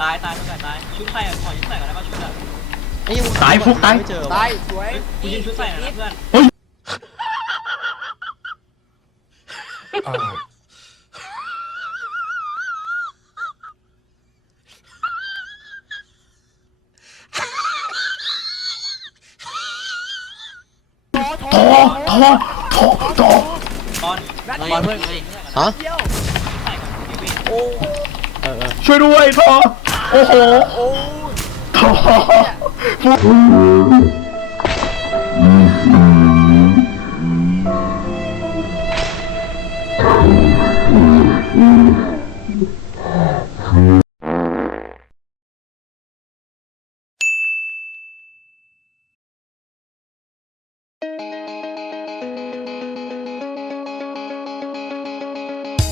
ตายตายตัวไก่ตายชุดใครอะขอยิงใส่ก่อนได้ป่ะชุดอะไอ้เหี้ตายฟุกตาย ไม่เจอตายสวยกูยิงชุดใส่หน่อยนะเพื่อนโถโถโถโถตอนบอลเพื่อนฮะเดียวใส่ก่อนพี่วิ่งโอ้เออเออช่วยด้วยโถ โอ้โหโอ้โถฟุก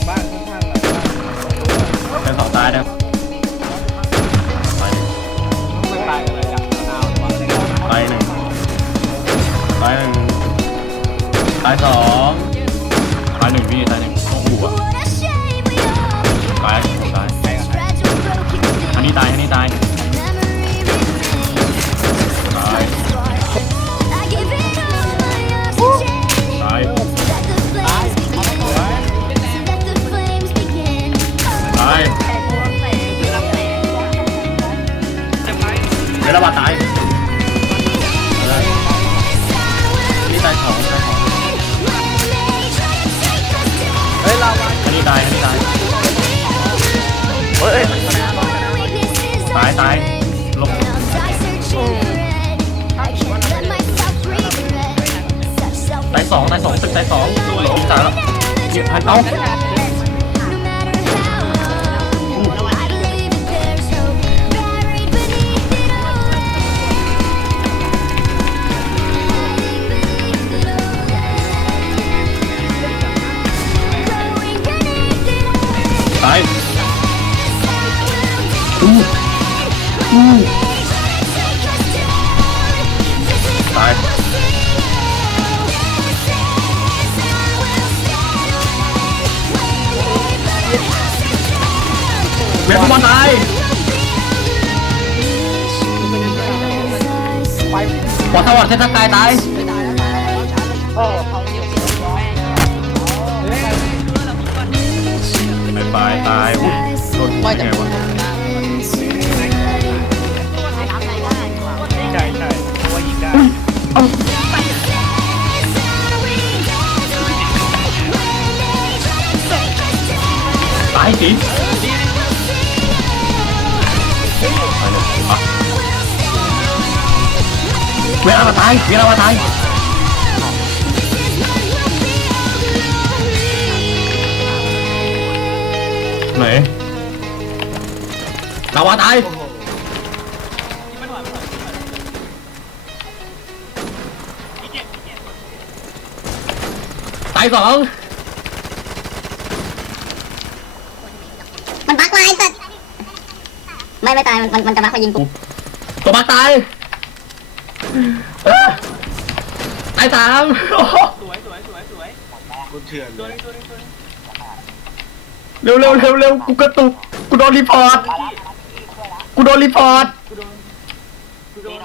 บ้านข้างๆเราเป็นสองตายนะ ตายสองตายหนึ่งพี่ตายหนึ่งโอ้โหอะตายตายอันนี้ตายอันนี้ตายตายตายตายเดี๋ยวเระบาดตายนี่ตายสองตาย ตายอันนี้ตาย เฮ้ย ตายตายลงตายสองตายสองตึกตายสองหลงตาแล้วเจ็บพันเอ้า อู้ตายเบียร์ฟุตบอลตายไปบอลสวัสดิ์เซนทักตายตายโอ้เขายวเฮ้ยไปตายอุ๊ยโดนไม่ไงแต่ ตายสิไปเวลามาตายเวลามาตายไหนลาวาตายที่ไม่ถอยไม่ถอยไม่ถอยอีเจ็บอีเจ็บ ตายสอง มันบักไลน์สัตว์ไม่ไม่ตายมันมันมันจะบักไปยิงกูตัวบักตายเอ้อตายสามโอ้โหสวยสวยสวยสวยกูเถื่อนตัเลวยนึงตัวนึงตัวนึงเร็วเร็วเร็วเร็วกูกระตุกกูโดนรีพอร์ตกูโดนรีพอร์ตกูโดนกูโดน